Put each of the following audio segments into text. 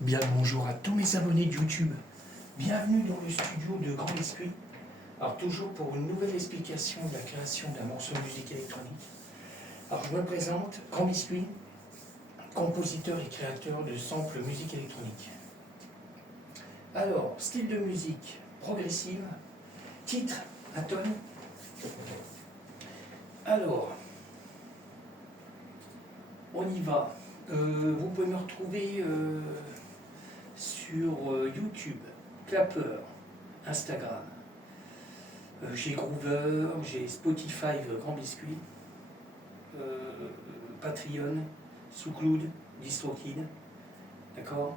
Bien le bonjour à tous mes abonnés de YouTube. Bienvenue dans le studio de Grand Biscuit. Alors toujours pour une nouvelle explication de la création d'un morceau de musique électronique. Alors je me présente, Grand Biscuit, compositeur et créateur de samples musique électronique. Alors, style de musique progressive, titre, Aton. Alors, on y va. Vous pouvez me retrouver sur YouTube, Clapper, Instagram. J'ai Groover, j'ai Spotify Grand Biscuit, Patreon, SoundCloud, DistroKid, d'accord.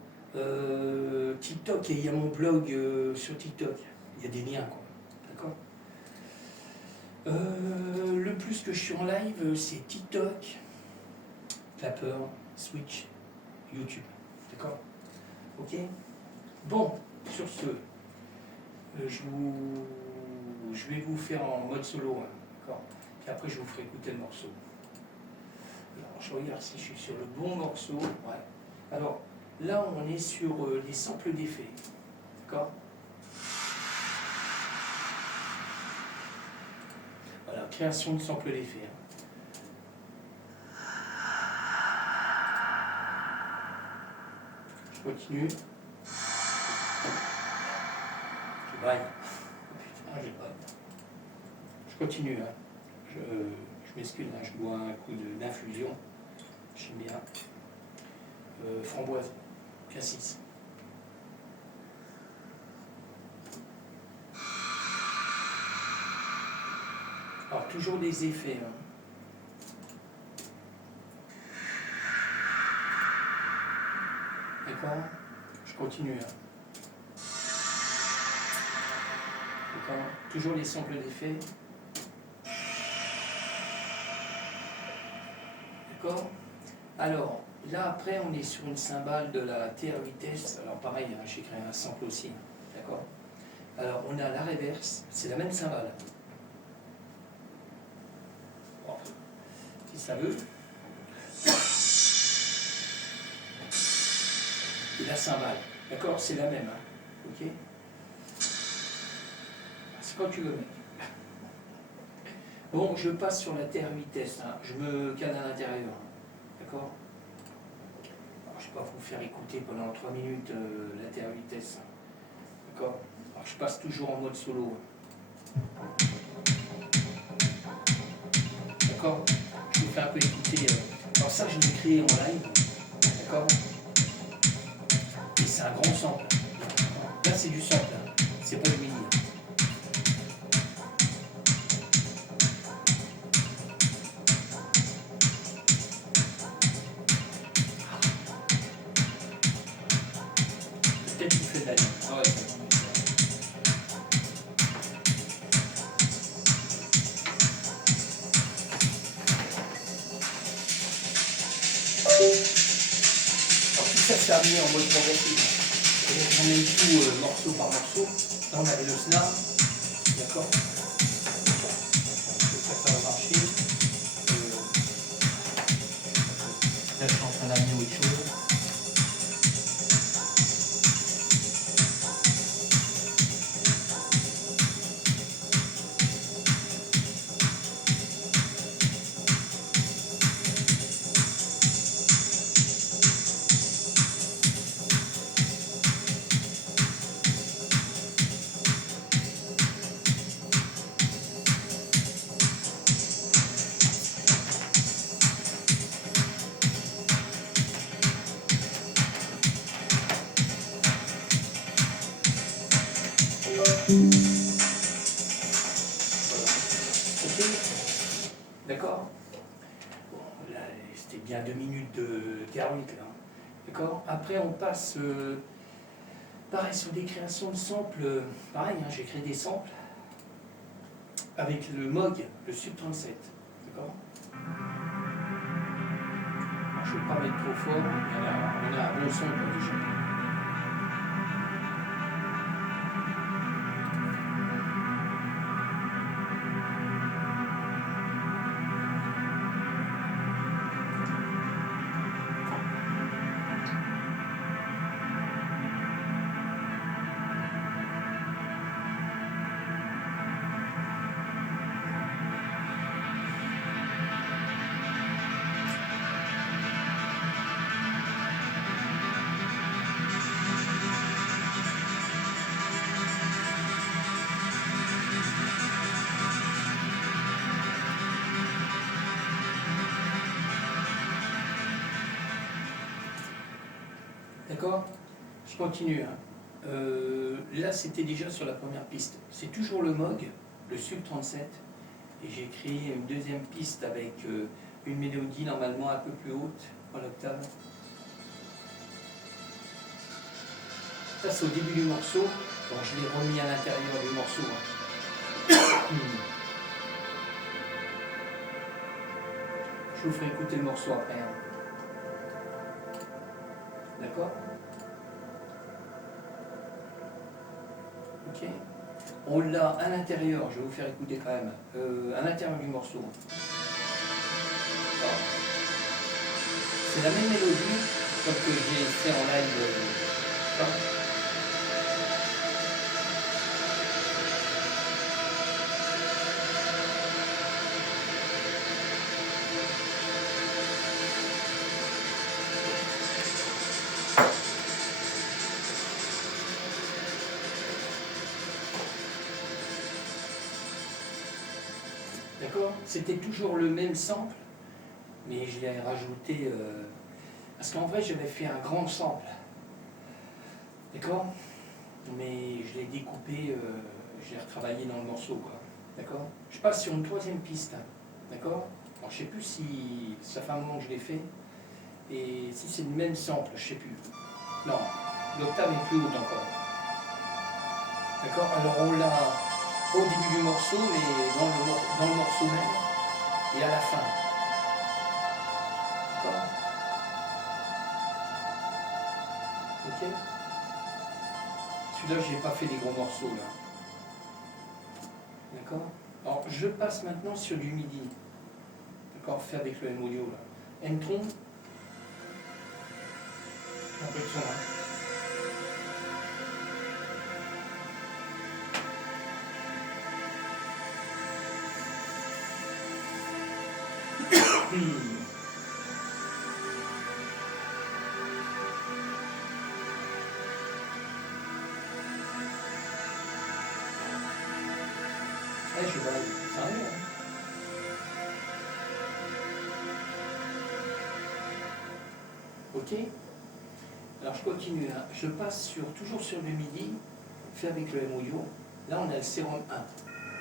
TikTok, et il y a mon blog sur TikTok, il y a des liens, quoi, d'accord. Le plus que je suis en live, c'est TikTok, Clapper, Switch, YouTube, d'accord. Ok. Bon, sur ce, je vais vous faire en mode solo, hein, d'accord. Puis après, je vous ferai écouter le morceau. Alors, je regarde si je suis sur le bon morceau. Ouais. Alors, là, on est sur les samples d'effets, d'accord. Voilà, création de samples d'effets. Hein. Je continue. Je braille. Putain, je braille. Je continue. Hein. Je m'excuse, hein, je bois un coup d'infusion. J'aime bien. Framboise, cassis. Alors, toujours des effets. Hein. D'accord. Je continue. Hein. D'accord. Toujours les samples d'effets. D'accord. Alors, là, après, on est sur une cymbale de la TR vitesse. Alors, pareil, hein, j'ai créé un sample aussi. Hein. D'accord. Alors, on a la reverse. C'est la même cymbale. Bon, si ça veut. Et la cymbale. D'accord. C'est la même. Hein. Ok. C'est quand tu veux, mec. Bon, je passe sur la TR vitesse. Hein. Je me cale à l'intérieur. Hein. D'accord. Je ne vais pas vous faire écouter pendant 3 minutes la TR vitesse. D'accord. Alors je passe toujours en mode solo. D'accord. Je vous fais un peu écouter. Alors ça, je l'ai créé en live. D'accord. Et c'est un grand sample. Là, c'est du sample. Hein. C'est pas du midi. Hein. Peut-être qu'il fait de la ligne. Ah ouais, alors tout ça, c'est amené en mode progressif. Et donc, on met tout morceau par morceau. Là, on avait le snare. D'accord. J'espère que ça va marcher. Là, je suis en train d'amener autre chose. Ok. D'accord. Bon, là, c'était bien 2 minutes de 48 là. D'accord. Après, on passe, pareil, sur des créations de samples. Pareil, hein, j'ai créé des samples avec le Moog, le Sub 37. D'accord. Je ne vais pas mettre trop fort. On a un bon son là, déjà. D'accord? Je continue. Hein. Là, c'était déjà sur la première piste. C'est toujours le Moog, le Sub 37. Et j'ai créé une deuxième piste avec une mélodie normalement un peu plus haute en octave. Ça, c'est au début du morceau. Bon, je l'ai remis à l'intérieur du morceau. Hein. Je vous ferai écouter le morceau après. Hein. D'accord? Ok. On l'a à l'intérieur, je vais vous faire écouter quand même, à l'intérieur du morceau. C'est la même mélodie, comme que j'ai fait en live. D'accord? C'était toujours le même sample, mais je l'ai rajouté. Parce qu'en vrai, j'avais fait un grand sample. D'accord? Mais je l'ai découpé, je l'ai retravaillé dans le morceau. D'accord? Je passe sur une troisième piste. Hein. D'accord? Alors, je ne sais plus si ça fait un moment que je l'ai fait. Et si c'est le même sample, je ne sais plus. Non, l'octave est plus haute encore. D'accord? Alors on l'a au début du morceau, mais dans le morceau même, et à la fin. D'accord? Ok? Celui-là, je n'ai pas fait des gros morceaux là. D'accord? Alors je passe maintenant sur du MIDI. D'accord? Fait avec le M-Audio là. M-Tron. Un peu de son, hein. Je vois, ça arrive. Hein. Ok? Alors je continue. Hein. Je passe toujours sur le MIDI, fait avec le M-Audio. Là, on a le Serum 1.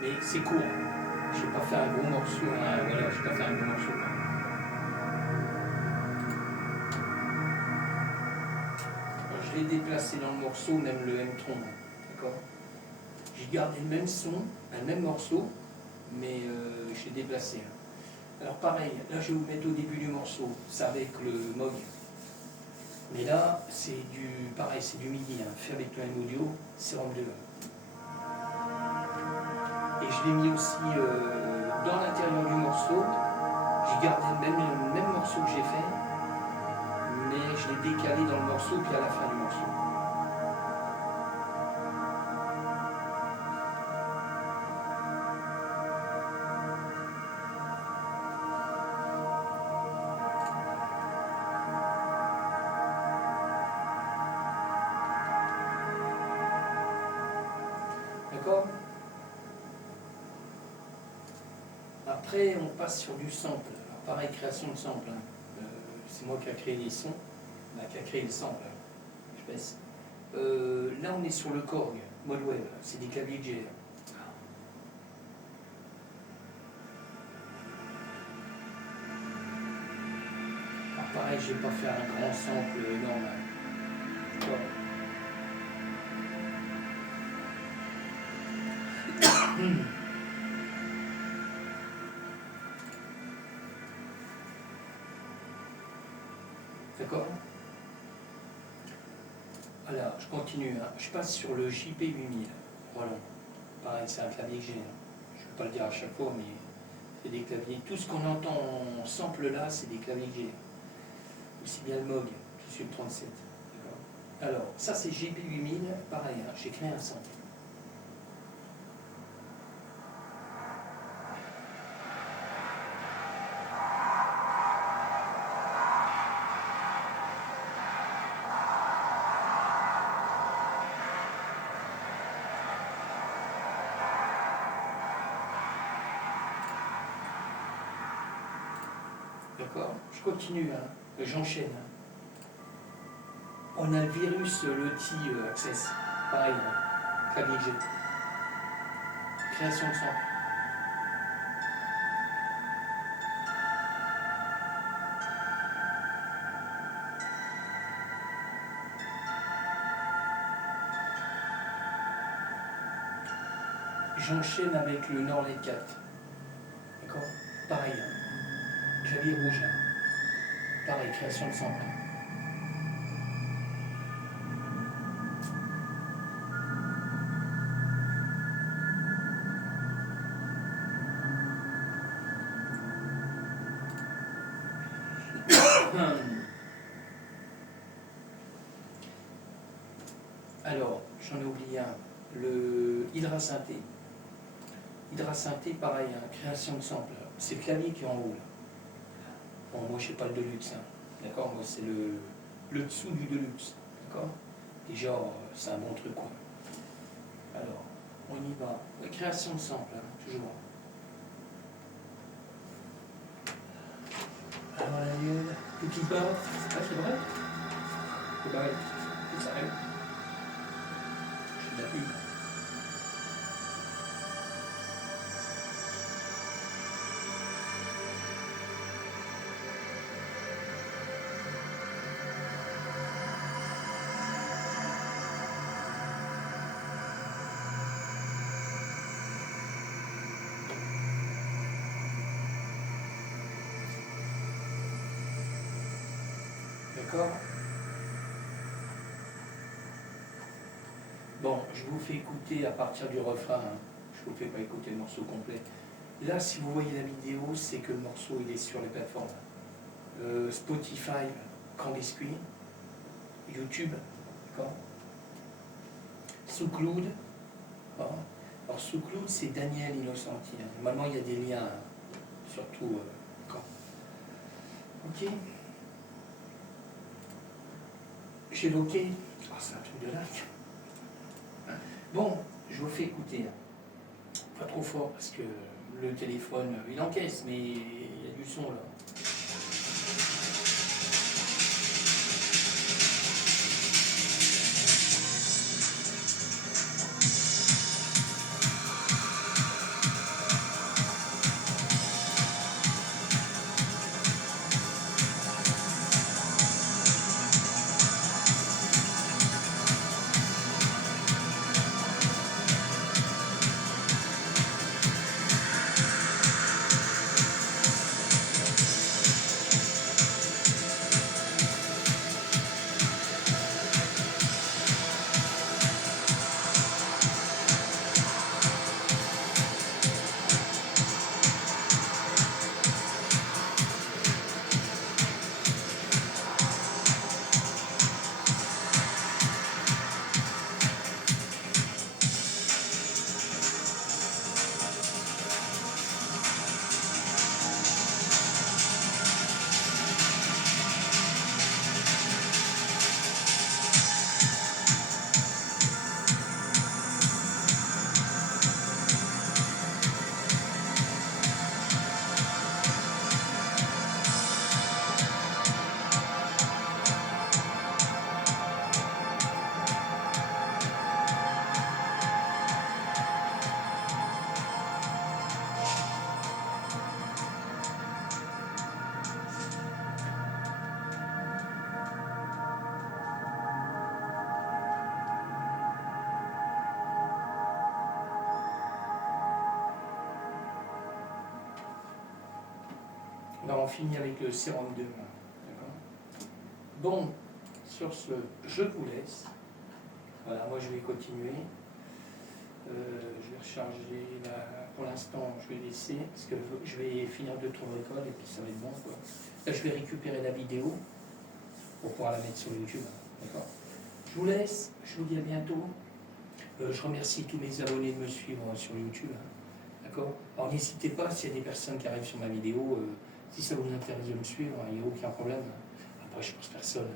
Mais c'est court. Je ne vais pas faire un gros morceau. Hein. Voilà, je ne vais pas faire un gros morceau. Alors, je l'ai déplacé dans le morceau, même le M-Tron. D'accord? J'ai gardé le même son, le même morceau, mais je l'ai déplacé. Hein. Alors pareil, là je vais vous mettre au début du morceau, c'est avec le Moog. Mais là, c'est pareil, c'est du MIDI, hein, fait avec le M-Audio, Serum 2. Et je l'ai mis aussi dans l'intérieur du morceau. J'ai gardé le même morceau que j'ai fait, mais je l'ai décalé dans le morceau, puis à la fin du morceau. D'accord? Après, on passe sur du sample. Alors, pareil, création de sample. Hein. C'est moi qui ai créé les sons, qui a créé le sample. Je baisse. Là, on est sur le Korg, mode web. C'est des claviers G. Alors, pareil, je ne vais pas faire un grand sample normal. D'accord? D'accord? Alors, je continue. Hein. Je passe sur le JP8000. Roland. Pareil, c'est un clavier que j'ai. Je ne vais pas le dire à chaque fois, mais c'est des claviers. Tout ce qu'on entend en sample là, c'est des claviers que j'ai. Aussi bien le Moog, qui suis le 37. Alors, ça c'est JP8000. Pareil, hein. J'ai créé un sample. D'accord? Je continue, hein. J'enchaîne. Hein. On a le virus, l'outil Access. Pareil, hein. Clavier G. Création de sample. J'enchaîne avec le Norley 4. D'accord? Pareil. Hein. Clavier rouge. Hein. Pareil, création de sample. Alors, j'en ai oublié un. Le Hydrasynthé. Hydrasynthé, pareil, hein, création de sample. C'est le clavier qui enroule. Bon, moi, je sais pas le Deluxe. Hein. D'accord? Moi, c'est le dessous du Deluxe. D'accord? Déjà, c'est un bon truc, quoi. Alors, on y va. Ouais, création de sample, hein, toujours. Alors, la mienne. Tout qui part. Ah, c'est vrai? C'est pareil. Ça arrive. Je suis d'accord. D'accord? Bon, je vous fais écouter à partir du refrain, hein. Je ne vous fais pas écouter le morceau complet. Là, si vous voyez la vidéo, c'est que le morceau il est sur les plateformes. Spotify, Grand Biscuit, YouTube, d'accord? SoundCloud. D'accord. Alors SoundCloud, c'est Daniel Innocenti. Hein. Normalement, il y a des liens, hein, surtout. D'accord. Ok. J'ai l'OK. Oh, c'est un truc de dingue. Bon, je vous fais écouter. Pas trop fort parce que le téléphone, il encaisse, mais il y a du son là. Là, on finit avec le sérum 2. D'accord. Bon, sur ce, je vous laisse. Voilà, moi je vais continuer. Je vais recharger là, pour l'instant, je vais laisser parce que je vais finir 2 tours de récolte et puis ça va être bon, quoi. Là, je vais récupérer la vidéo pour pouvoir la mettre sur YouTube. D'accord. Je vous laisse, je vous dis à bientôt. Je remercie tous mes abonnés de me suivre sur YouTube. D'accord. Alors n'hésitez pas, s'il y a des personnes qui arrivent sur ma vidéo, si ça vous intéresse de me suivre, il n'y a aucun problème. Après, je pense personne.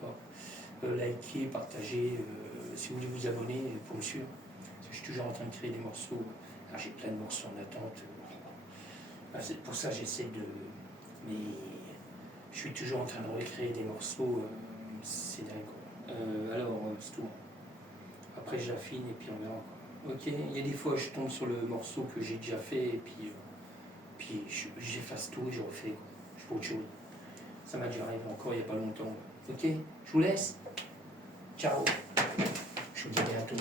D'accord. Likez, partagez, si vous voulez vous abonner pour me suivre. Parce que je suis toujours en train de créer des morceaux. J'ai plein de morceaux en attente. C'est pour ça que j'essaie de. Mais je suis toujours en train de recréer des morceaux. C'est dingue. C'est tout. Après, j'affine et puis on verra. Ok, il y a des fois, je tombe sur le morceau que j'ai déjà fait et puis j'efface tout et je refais. Quoi. Je fais autre chose. Ça m'a déjà arrivé encore il n'y a pas longtemps. Ok, je vous laisse. Ciao. Je vous dis à bientôt.